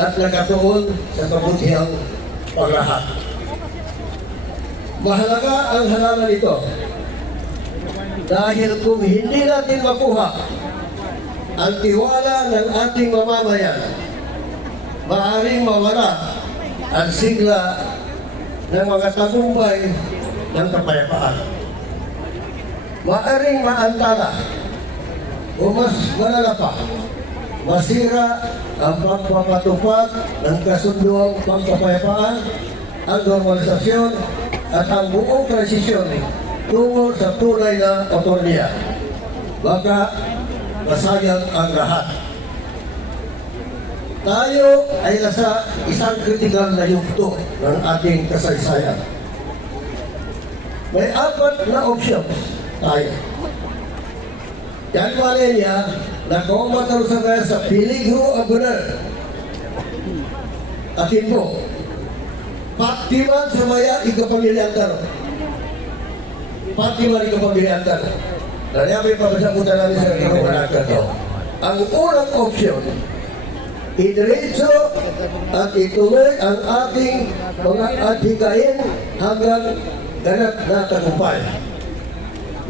at nakatuon sa kabutihang paglahat. Mahalaga ang halaman ito dahil kung hindi natin makuha ang tiwala ng ating mamamayan, maaaring mawala ang sigla ng mga tagumpay ng kapayapaan. Maaaring maantala o mas malala pa, masira ang pagpapatupad ng kasunduang pagkapayapaan, ang normalisasyon at ang buong transisyon tungo sa tunay na otonomiya. Baka masayang ang lahat. Tayo ay nasa isang kritikal na yugto ng ating kasaysayan. May 4 na options tayo. Yan malay niya na kung matalusan tayo sa peligro ang benar. Atin mo, paktiman sa maya ikapamilyan tanong. Paktiman ikapamilyan tanong. Nangyari pa masabutan namin sa kinawanagkan ito. Ang unang option, idiretso at ituloy ang ating mga adhikain hanggang ganap na tagumpay.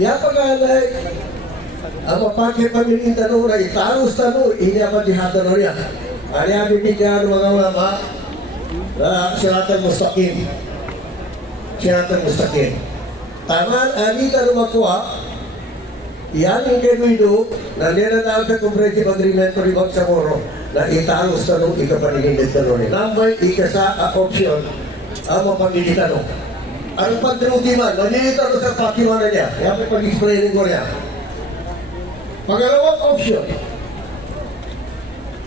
Yan pagkalay, ang mapakit pamiling tanong na italos tanong, ini apa dihatan niya. Ari abi bigyan mga ulama na siratan mustaqim. Siratan mustaqim. Taman ani tanong makuha, yan yung kenuido na ninanawag sa comprehensive agreement for the Bangsamoro na italos tanong ikapanigindit tanong niya. Number ikasa option ang mapagiging tanong. Ang pagtinutiman, nanilitaro sa patiwanan niya. Yan po pag-explaining ko niya. Pangalawang option,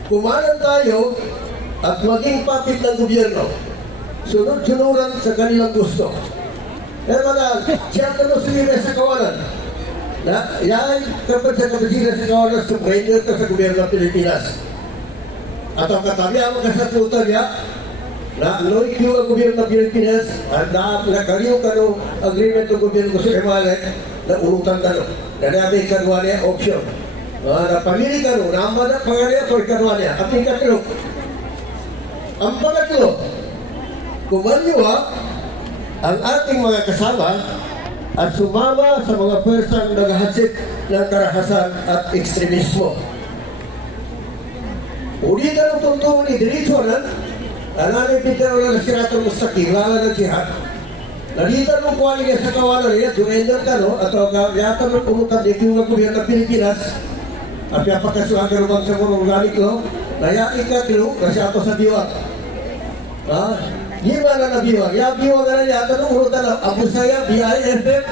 kumanan tayo at maging papit ng gobyerno. Sunod-sunuran sa kanilang gusto. Pero wala, siya tanong sumira sa kawalan. Na, yan, kapag sa kapitina sa kawalan, subrainer ka sa gobyerno ng Pilipinas. At ang katabi, ang kasaputan niya, na noy kiyo ang gobyerno ng Pilipinas at nakariyo ka no agreement ng gobyerno sa Emale na urutan ka no. Nanabi kanwa niya option. Na pamili ka no, naman na pangalia ko kanwa niya. At yung katlo, ang pangatlo, kumaliwa ang ating mga kasama at sumama sa mga persang naghahatid ng karahasan at ekstremismo. Uli ka ng tuntungan ni Diretsuanan, ananay pinta na siratang mustaqim, lala ng jihad. Nalita nung kuha niya sa kawalan niya, surrender ka no, at yata nung umutan dito yung gobyerno ng Pilipinas, at yung pagkasuhan ka rumang sa mga organic law, naya ikatlo, kasi ato sa biwag. Gimana na biwag? Ya biwag na yata nung urutan na, Abu Sayyaf, BIFF,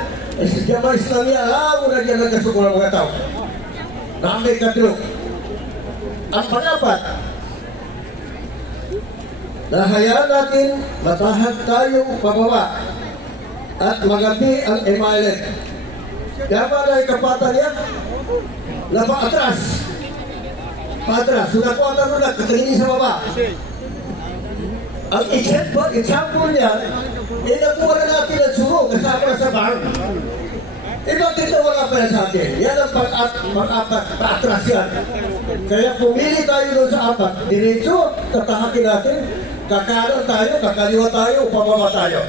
Jamaah Islamiyah, muna dyan nagkasukulang mga tao. Naamay katlo. Ang pangapat, na hayaan natin matahag tayong pababa at magabi ang emalet. Kaya ba na ikapatan niya? Na paatras. Paatras. Sunakuatan mo na, katingin sa baba. Ang example niya, nakuha na natin ang sumo kasama sa bar. Bakit na wala pa yan sa atin? Yan ang pang-apat, paatras yan. Kaya pumili tayo doon sa apat. Diretso, tatahakin natin. Kakanan tayo, kakaliwa tayo, pababa tayo.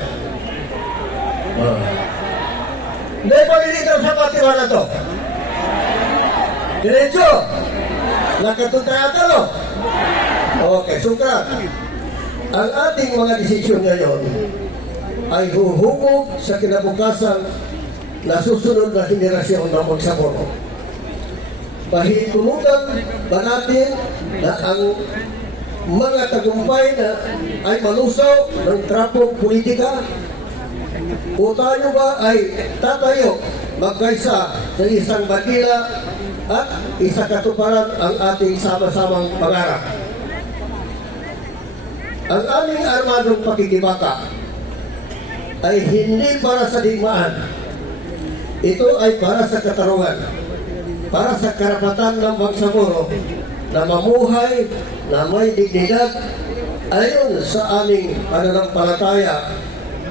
Hindi pa nilitaw sa patiwa na to. Diretso. Nakatuntayatan no? Okay, sukrat. Ang ating mga desisyon ngayon ay huhubog sa kinabukasan na susunod na henerasyon ng Bangsamoro. Pahintulutan ba natin na ang mga tagumpay na ay malusaw ng trapong politika? O tayo ba ay tatayo magkaisa sa isang bandila at isa katuparan ang ating sama-samang pangarap? Ang aming armadong pakikibaka ay hindi para sa digmaan. Ito ay para sa katarungan, para sa karapatan ng Bangsamoro na mamuhay na may dignidad ayon sa aming pananampalataya,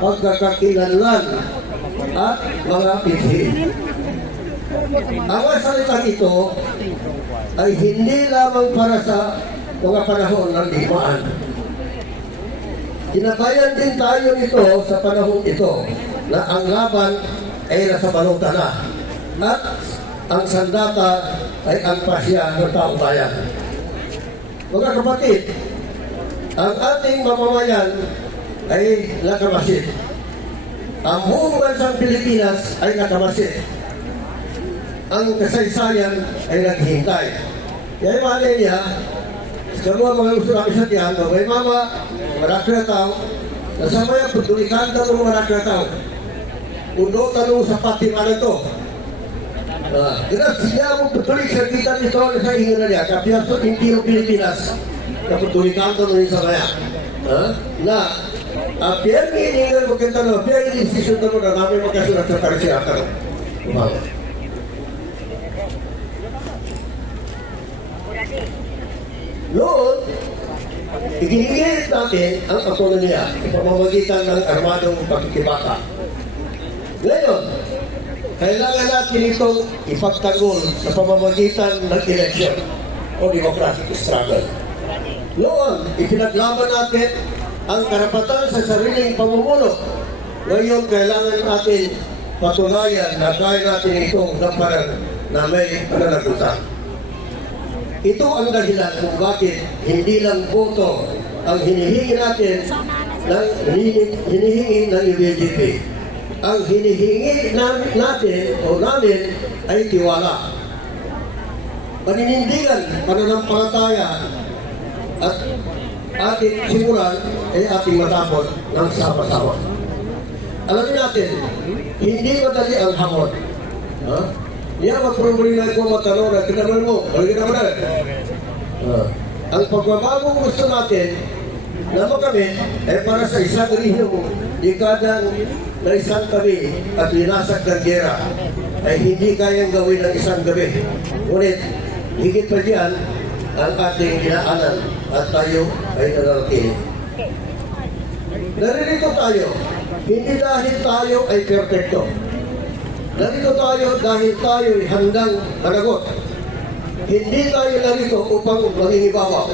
pagkakakilanlan at mga bithin. Ang salitang ito ay hindi lamang para sa mga panahon ng digmaan. Kinabayan din tayo nito sa panahon ito na ang laban ay nasa balutan na at ang sandata ay ang pasya ng taong bayan. Mga kapatid, ang ating mamamayan ay nakamasid. Ang buong bansang Pilipinas ay nakamasid. Ang kasaysayan ay naghihintay. Kaya malay niya, sa mga gusto namin sa tiyan, may mama, marami na tao, nasabay ang pagtulikan ng mga marami na tao. Uno tanong sa patimanan to. Grabe siya mo patuloy sa kita nito sa inyo na niya. Kapiyas to, hindi yung Pilipinas. Kaputulikan to nung isa maya. Na, Pierre Miningal mo kita no, Pierre Decision na mo na namin magkasulat sa Parisiyata no. Umaga. Noon, iginigit natin ang autonomiya sa pamamagitan ng armadong pagkikibaka. Ngayon, kailangan natin itong ipagtanggol sa pamamagitan ng eleksyon o democratic struggle. Noon, ipinaglaban natin ang karapatan sa sariling pamumuno. Ngayon, kailangan natin patunayan na kaya natin itong gamparan na may pananagutan. Ito ang dahilan kung bakit hindi lang boto ang hinihingi natin ng hinihingi ng UBGP. Ang hinihingi natin o namin ay tiwala. Paninindigan, pananampalataya at ating simulan ay ating matapos ng sama-sama. Alamin natin, hindi madali ang hamon. Yan ang problema ko matanong na kinaman mo. Balik na mo na. Ang pagbabagong gusto natin na makamit ay para sa isang rihong dekadang na isang tabi at linasag ng gera ay hindi kayang gawin ng isang gabi. Ngunit, higit pa diyan ang ating dinaanan at tayo ay nananatili. Naririto tayo, hindi dahil tayo ay perfecto. Narito tayo dahil tayo ay handang managot. Hindi tayo narito upang mangingibabaw.